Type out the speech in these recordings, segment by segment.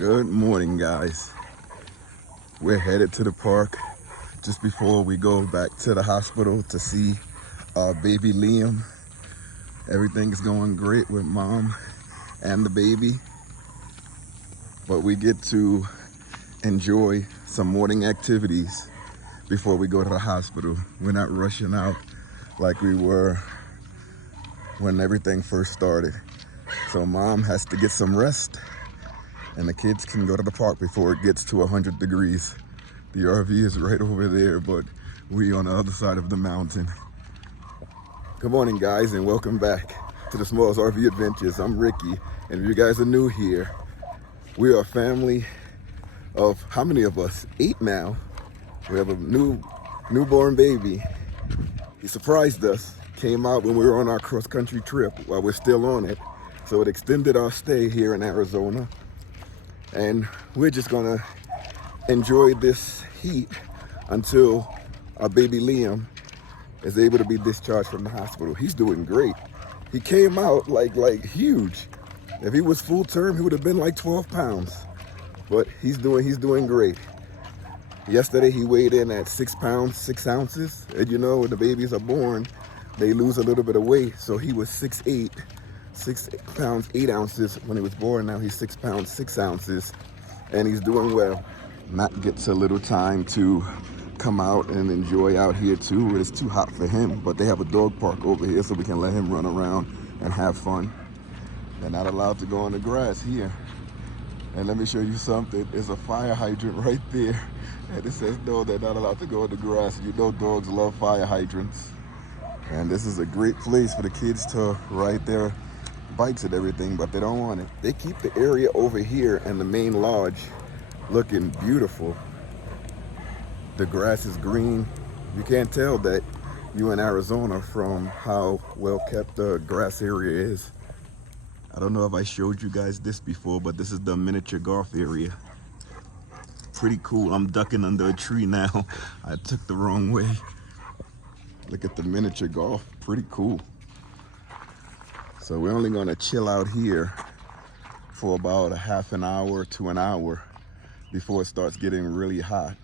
Good morning, guys. We're headed to the park just before we go back to the hospital to see our baby Liam. Everything is going great with mom and the baby, but we get to enjoy some morning activities before we go to the hospital. We're not rushing out like we were when everything first started. So mom has to get some rest and the kids can go to the park before it gets to 100 degrees. The RV is right over there, but we on the other side of the mountain. Good morning, guys, and welcome back to the SmallsRV Adventures. I'm Ricky, and if you guys are new here, we are a family of, how many of us? 8 now. We have a newborn baby. He surprised us, came out when we were on our cross-country trip while we're still on it. So it extended our stay here in Arizona. And we're just gonna enjoy this heat until our baby Liam is able to be discharged from the hospital. He's doing great. He came out like huge. If he was full term, he would have been like 12 pounds. But he's doing great. Yesterday he weighed in at 6 pounds, 6 ounces. And you know, when the babies are born, they lose a little bit of weight. So he was 6'8", 6 pounds, 8 ounces when he was born. Now he's 6 pounds, 6 ounces, and he's doing well. Matt gets a little time to come out and enjoy out here too. It's too hot for him, but they have a dog park over here so we can let him run around and have fun. They're not allowed to go on the grass here. And let me show you something. There's a fire hydrant right there. And it says, no, they're not allowed to go on the grass. You know dogs love fire hydrants. And this is a great place for the kids to ride their bikes and everything, but they don't want it. They keep the area over here and the main lodge looking beautiful. The grass is green. You can't tell that you're in Arizona from how well kept the grass area is. I don't know if I showed you guys this before, but this is the miniature golf area. Pretty cool. I'm ducking under a tree now. I took the wrong way. Look at the miniature golf. Pretty cool. So we're only gonna chill out here for about a half an hour to an hour before it starts getting really hot.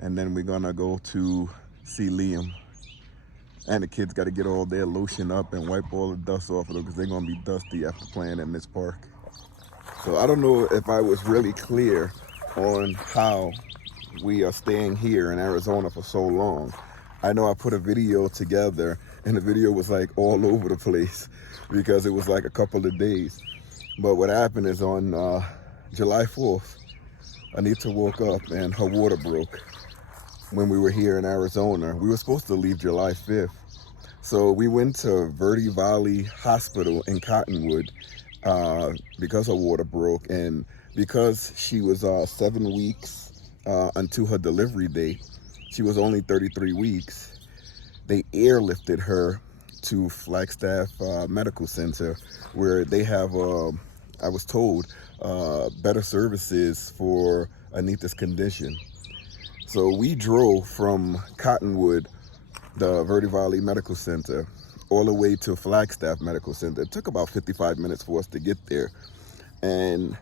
And then we're gonna go to see Liam. And the kids gotta get all their lotion up and wipe all the dust off of them because they're gonna be dusty after playing in this park. So I don't know if I was really clear on how we are staying here in Arizona for so long. I know I put a video together and the video was like all over the place because it was like a couple of days. But what happened is on July 4th, Anita woke up and her water broke when we were here in Arizona. We were supposed to leave July 5th. So we went to Verde Valley Hospital in Cottonwood because her water broke, and because she was 7 weeks until her delivery date, she was only 33 weeks, they airlifted her to FLAGSTAFF Medical Center, where they have, I was told, better services for Anita's condition. So we drove from Cottonwood, the Verde Valley Medical Center, all the way to FLAGSTAFF Medical Center. It took about 55 minutes for us to get there. And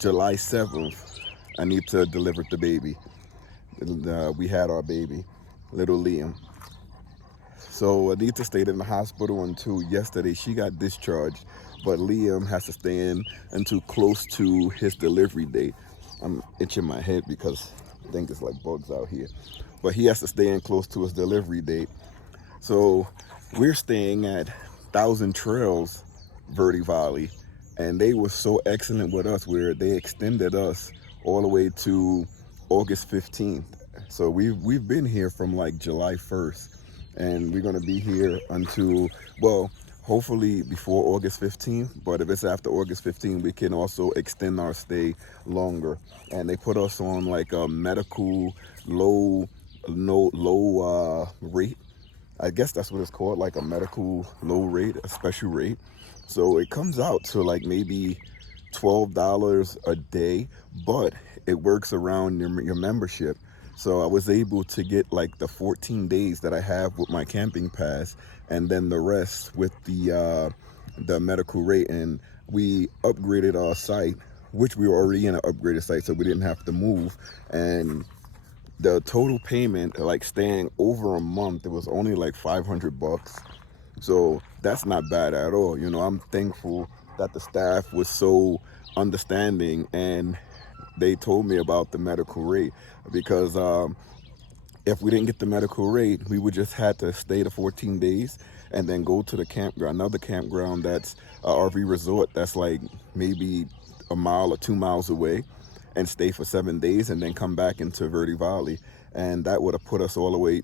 July 7th, Anita delivered the baby. We had our baby, little Liam. So Anita stayed in the hospital until yesterday. She got discharged, but Liam has to stay in until close to his delivery date. I'm itching my head because I think it's like bugs out here. But he has to stay in close to his delivery date. So we're staying at Thousand Trails, Verde Valley, and they were so excellent with us where they extended us all the way to August 15th. So we've been here from like July 1st. And we're gonna be here until, well, hopefully before August 15th, but if it's after August 15th, we can also extend our stay longer. And they put us on like a medical low rate. I guess that's what it's called, like a medical low rate, a special rate. So it comes out to like maybe $12 a day, but it works around your membership. So I was able to get like the 14 days that I have with my camping pass, and then the rest with the medical rate. And we upgraded our site which we were already in an upgraded site, so we didn't have to move. And the total payment, like staying over a month, it was only like $500. So that's not bad at all. You know, I'm thankful that the staff was so understanding, and they told me about the medical rate, because if we didn't get the medical rate, we would just had to stay the 14 days and then go to the campground, another campground that's a RV resort that's like maybe a mile or 2 miles away, and stay for 7 days and then come back into Verde Valley. And that would have put us all the way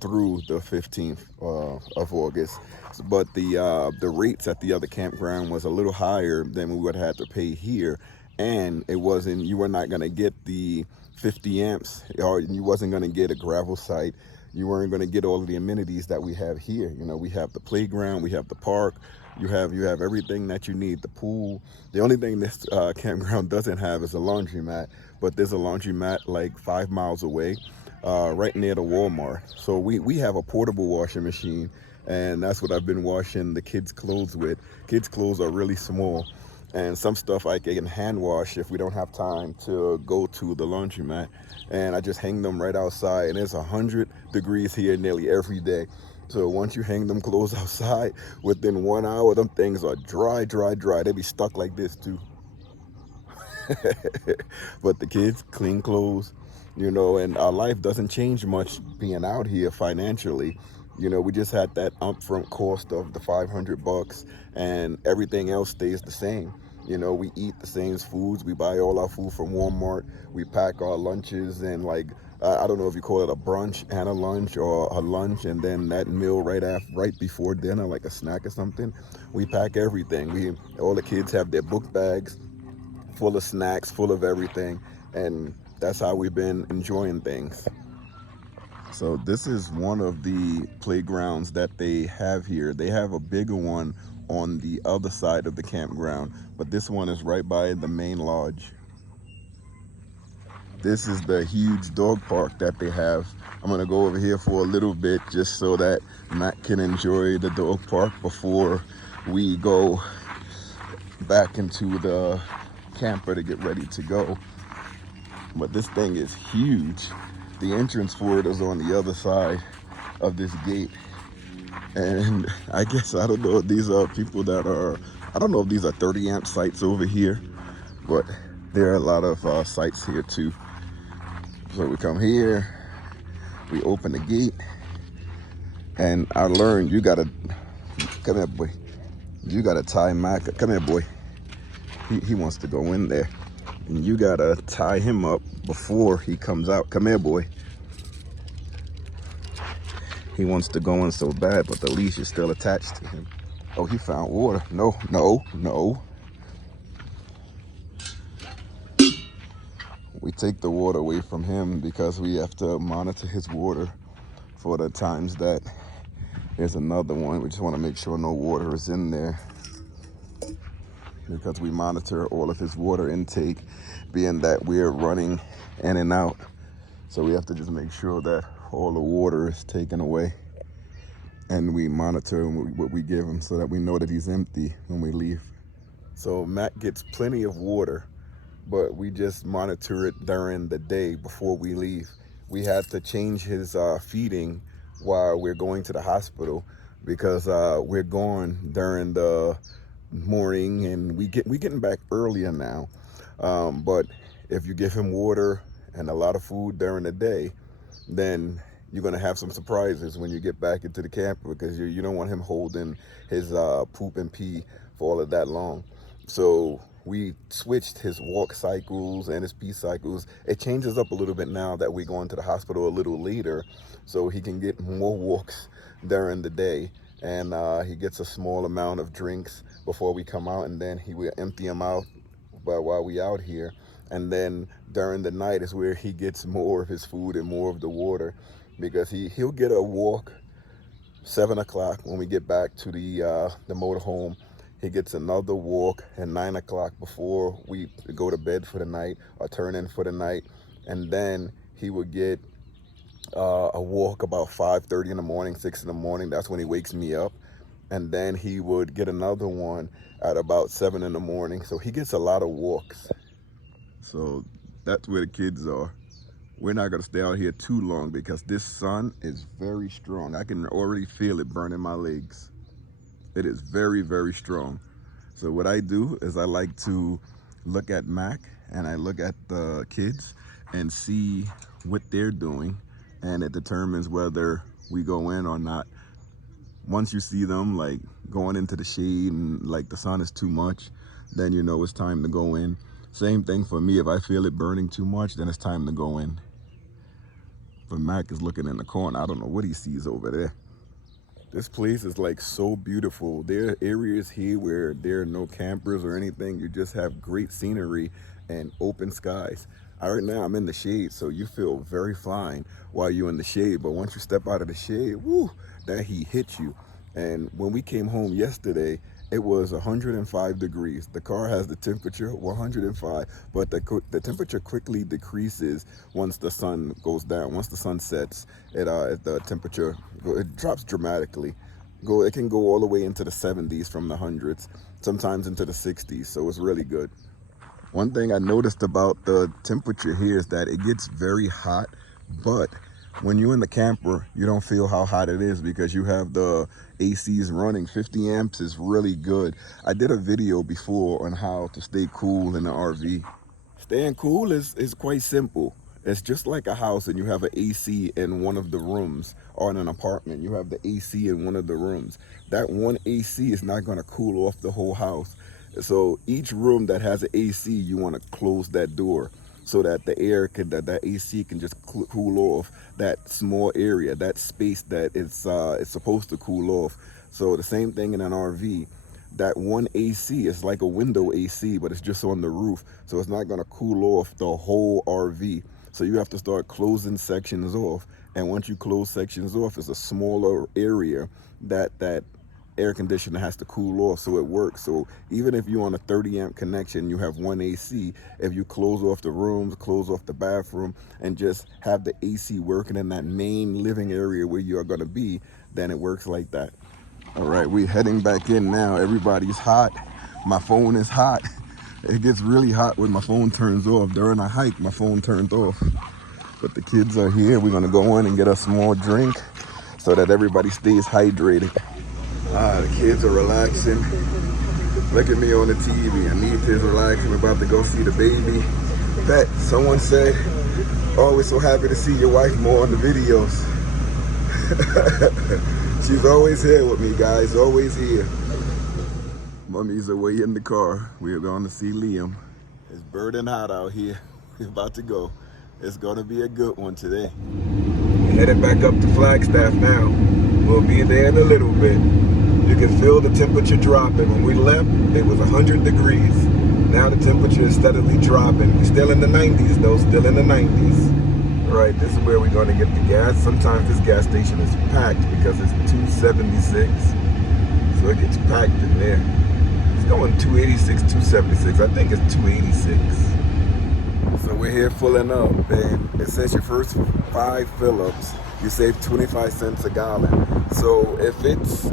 through the 15th of August. But the rates at the other campground was a little higher than we would have had to pay here. And it wasn't, you were not gonna get the 50 amps, or you wasn't gonna get a gravel site. You weren't gonna get all of the amenities that we have here. You know, we have the playground, we have the park, you have everything that you need, the pool. The only thing this campground doesn't have is a laundromat, but there's a laundromat like 5 miles away, right near the Walmart. So we have a portable washing machine, and that's what I've been washing the kids' clothes with. Kids' clothes are really small, and some stuff I can hand wash if we don't have time to go to the laundromat. And I just hang them right outside, and it's 100 degrees here nearly every day. So once you hang them clothes outside, within 1 hour, them things are dry. They be stuck like this too. But the kids, clean clothes, you know, and our life doesn't change much being out here financially. You know, we just had that upfront cost of the $500, and everything else stays the same. You know, we eat the same foods. We buy all our food from Walmart. We pack our lunches, and like, I don't know if you call it a brunch and a lunch, or a lunch and then that meal right before dinner, like a snack or something. We pack everything. All the kids have their book bags full of snacks, full of everything, and that's how we've been enjoying things. So this is one of the playgrounds that they have here. They have a bigger one on the other side of the campground, but this one is right by the main lodge. This is the huge dog park that they have. I'm gonna go over here for a little bit just so that Matt can enjoy the dog park before we go back into the camper to get ready to go. But this thing is huge. The entrance for it is on the other side of this gate. And I guess, I don't know if these are people that are, I don't know if these are 30 amp sites over here, but there are a lot of sites here too. So we come here, we open the gate, and I learned you gotta, come here boy, you gotta tie Mac, come here boy, he wants to go in there, and you gotta tie him up before he comes out. Come here boy, he wants to go in so bad, but the leash is still attached to him. Oh, he found water. No. We take the water away from him because we have to monitor his water for the times that there's another one. We just want to make sure no water is in there, because we monitor all of his water intake, being that we're running in and out. So we have to just make sure that all the water is taken away, and we monitor what we give him so that we know that he's empty when we leave. So Matt gets plenty of water, but we just monitor it during the day before we leave. We had to change his feeding while we're going to the hospital, because we're going during the morning, and we getting back earlier now. But if you give him water and a lot of food during the day, then you're gonna have some surprises when you get back into the camper, because you don't want him holding his poop and pee for all of that long. So we switched his walk cycles and his pee cycles. It changes up a little bit now that we're going to the hospital a little later, so he can get more walks during the day, and he gets a small amount of drinks before we come out, and then he will empty them out while we out here. And then during the night is where he gets more of his food and more of the water, because he'll get a walk 7 o'clock when we get back to the motorhome. He gets another walk at 9 o'clock before we go to bed for the night or turn in for the night. And then he would get a walk about 5:30 in the morning, 6 in the morning. That's when he wakes me up. and then he would get another one at about 7 in the morning. So he gets a lot of walks. So that's where the kids are. We're not gonna stay out here too long because this sun is very strong. I can already feel it burning my legs. It is very, very strong. So what I do is I like to look at Mac and I look at the kids and see what they're doing, and it determines whether we go in or not. Once you see them like going into the shade and like the sun is too much, then you know it's time to go in. Same thing for me. If I feel it burning too much, then it's time to go in. But Mac is looking in the corner. I don't know what he sees over there. This place is like so beautiful. There are areas here where there are no campers or anything. You just have great scenery and open skies. Right now I'm in the shade, so you feel very fine while you're in the shade. But once you step out of the shade, woo, that heat hits you. And when we came home yesterday, it was 105 degrees. The car has the temperature 105, but the temperature quickly decreases once the sun goes down. Once the sun sets, the temperature it drops dramatically. It can go all the way into the 70s from the hundreds, sometimes into the 60s. So it's really good. One thing I noticed about the temperature here is that it gets very hot, but when you're in the camper, you don't feel how hot it is because you have the ACs running. 50 amps is really good. I did a video before on how to stay cool in the RV. Staying cool is quite simple. It's just like a house and you have an AC in one of the rooms, or in an apartment, you have the AC in one of the rooms. That one AC is not gonna cool off the whole house. So each room that has an AC, you want to close that door so that the air can, that AC can just cool off that small area, that space that it's supposed to cool off. So the same thing in an RV. That one AC is like a window AC, but it's just on the roof. So it's not going to cool off the whole RV. So you have to start closing sections off. And once you close sections off, it's a smaller area that air conditioner has to cool off so it works. So even if you're on a 30 amp connection, you have one AC. If you close off the rooms, close off the bathroom, and just have the AC working in that main living area where you are going to be, then it works like that. All right, we're heading back in now. Everybody's hot. My phone is hot. It gets really hot when my phone turns off. During a hike, my phone turned off. But the kids are here. We're going to go in and get a small drink so that everybody stays hydrated. The kids are relaxing. Look at me on the TV. Anita's relaxing. We're about to go see the baby. Pet, someone said, always so happy to see your wife more on the videos. She's always here with me, guys. Always here. Mummy's away in the car. We're going to see Liam. It's burning hot out here. We're about to go. It's going to be a good one today. Headed back up to FLAGSTAFF now. We'll be there in a little bit. You can feel the temperature dropping. When we left, it was 100 degrees. Now the temperature is steadily dropping. Still in the 90s though, still in the 90s. All right, this is where we're gonna get the gas. Sometimes this gas station is packed because it's 276. So it gets packed in there. It's going 286, 276. I think it's 286. So we're here filling up, and it says your first 5 fill-ups, you save 25 cents a gallon. So if it's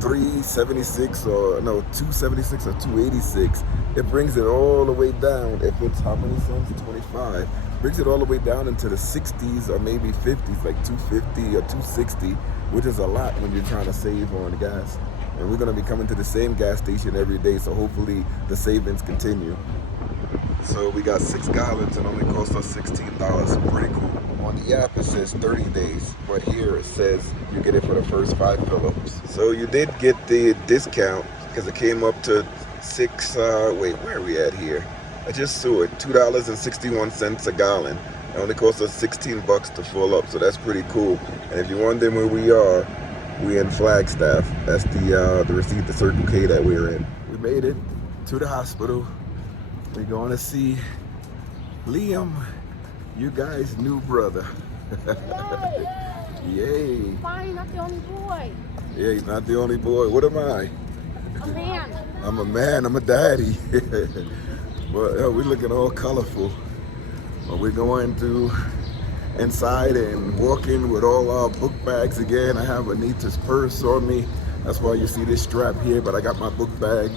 376 or no 276 or 286, it brings it all the way down. If it's how many cents? 25. Brings it all the way down into the 60s or maybe 50s, like 250 or 260, which is a lot when you're trying to save on gas. And we're going to be coming to the same gas station every day, so hopefully the savings continue. So we got 6 gallons and only cost us $16. Pretty cool. On the app it says 30 days, but here it says you get it for the first 5 fill-ups. So you did get the discount because it came up to wait, where are we at here? I just saw it, $2.61 a gallon. It only costs us 16 bucks to fill up, so that's pretty cool. And if you're wondering where we are, we're in FLAGSTAFF. That's the receipt, the Circle K that we're in. We made it to the hospital. We're going to see Liam, you guys' new brother. Yay. Fine, not the only boy. Yeah, he's not the only boy. What am I? A man. I'm a man, I'm a daddy. Well, we're looking all colorful. Well, we're going to inside and walking with all our book bags again. I have Anita's purse on me. That's why you see this strap here, but I got my book bag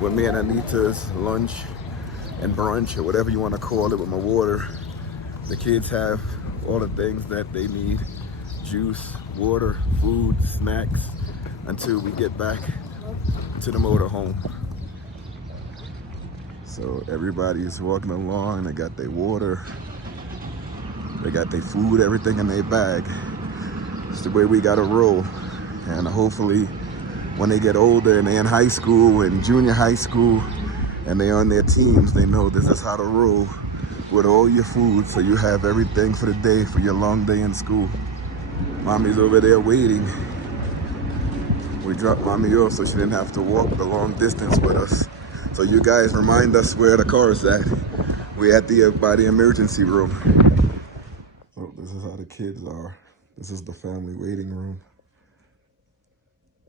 with me and Anita's lunch and brunch, or whatever you want to call it, with my water. The kids have all the things that they need: juice, water, food, snacks, until we get back to the motorhome. So everybody's walking along, they got their water, they got their food, everything in their bag. It's the way we gotta roll. And hopefully when they get older and they're in high school and junior high school and they're on their teams, they know this is how to roll with all your food, so you have everything for the day, for your long day in school. Mommy's over there waiting. We dropped mommy off so she didn't have to walk the long distance with us. So you guys remind us where the car is at. We're at by the emergency room. So this is how the kids are. This is the family waiting room.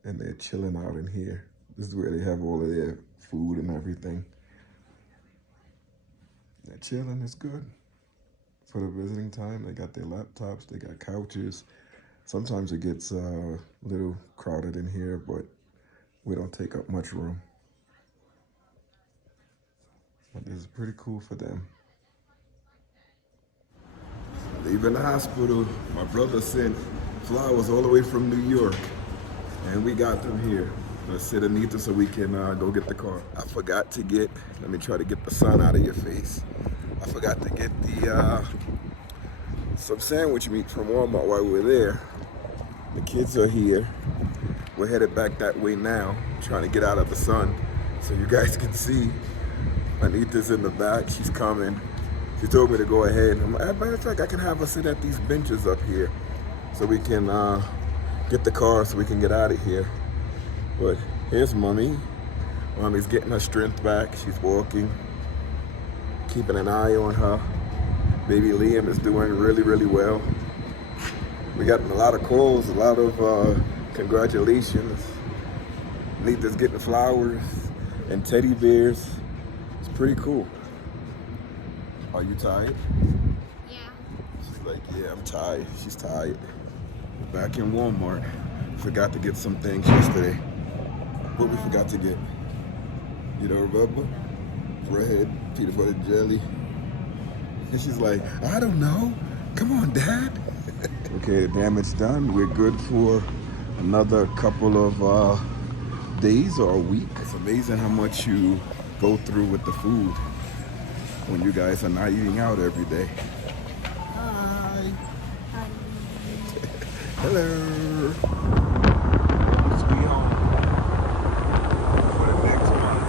And they're chilling out in here. This is where they have all of their food and everything. They're chilling, it's good. For the visiting time, they got their laptops, they got couches. Sometimes it gets a little crowded in here, but we don't take up much room. But this is pretty cool for them. Leaving the hospital, my brother sent flowers all the way from New York, and we got them here. Let's sit Anita so we can go get the car. I forgot to get, let me try to get the sun out of your face. I forgot to get the some sandwich meat from Walmart while we were there. The kids are here. We're headed back that way now, trying to get out of the sun so you guys can see. Anita's in the back, she's coming. She told me to go ahead. As a matter of fact, I can have her sit at these benches up here so we can get the car so we can get out of here. But here's Mommy. Mommy's getting her strength back. She's walking, keeping an eye on her. Baby Liam is doing really, really well. We got a lot of calls, a lot of congratulations. Anita's getting flowers and teddy bears. It's pretty cool. Are you tired? Yeah. She's like, yeah, I'm tired. She's tired. Back in Walmart. Forgot to get some things yesterday. What we forgot to get? You don't remember? Bread, peanut butter jelly. And she's like, I don't know. Come on, Dad. Okay, the damage done. We're good for another couple of days or a week. It's amazing how much you go through with the food when you guys are not eating out every day. Hi. Hi. Hello. Sweet home for the next month.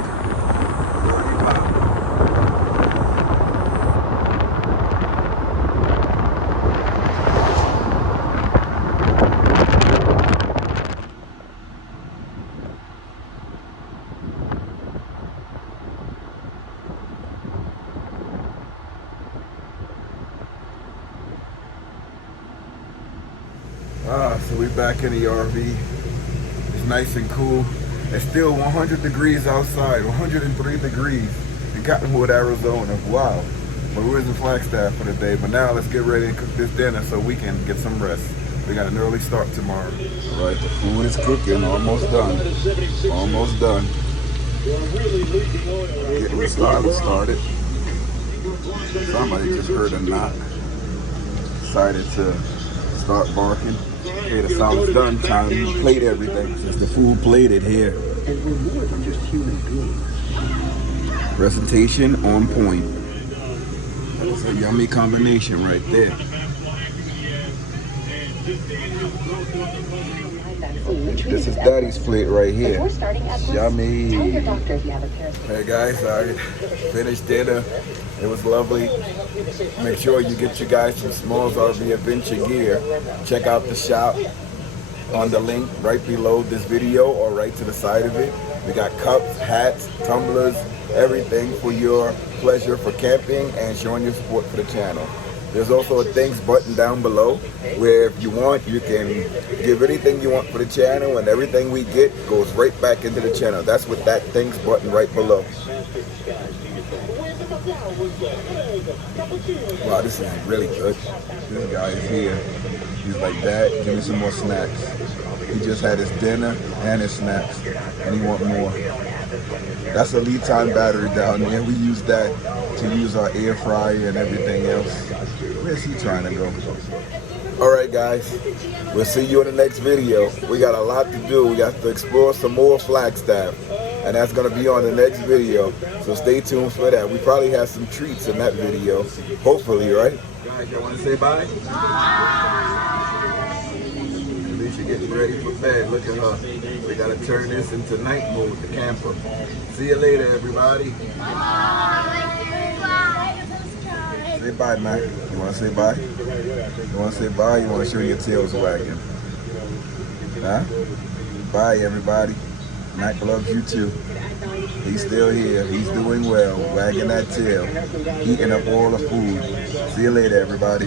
Lollipop. So we're back in the RV. It's nice and cool. It's still 100 degrees outside, 103 degrees in Cottonwood, Arizona. Wow. But we're in Flagstaff for the day. But now let's get ready and cook this dinner so we can get some rest. We got an early start tomorrow. All right, the food is cooking, almost done. Almost done. Getting started. Somebody just heard a knock. Decided to start barking. Okay, the sound's done. Time to plate everything. Since the food plated here. And we're more than just human beings. Presentation on point. That's a yummy combination right there. This is Daddy's plate right here. Yummy. Hey guys, I finished dinner. It was lovely. Make sure you get you guys some SmallsRV adventure gear. Check out the shop on the link right below this video or right to the side of it. We got cups, hats, tumblers, everything for your pleasure for camping and showing your support for the channel. There's also a thanks button down below where if you want, you can give anything you want for the channel, and everything we get goes right back into the channel. That's with that thanks button right below. Wow, this is really good. This guy is here. He's like, Dad, give me some more snacks. He just had his dinner and his snacks, and he want more. That's a lead time battery down there. We use that to use our air fryer and everything else. Where's he trying to go? All right, guys, we'll see you in the next video. We got a lot to do. We got to explore some more FLAGSTAFF, and that's going to be on the next video. So stay tuned for that. We probably have some treats in that video, hopefully, right? Guys, y'all want to say bye? Alicia getting ready for bed. Look at her. We got to turn this into night mode, the camper. See you later, everybody. Say bye, Mac. You want to say bye? You want to say bye? You want to show your tails wagging? Huh? Bye, everybody. Mac loves you too. He's still here. He's doing well, wagging that tail, eating up all the food. See you later, everybody.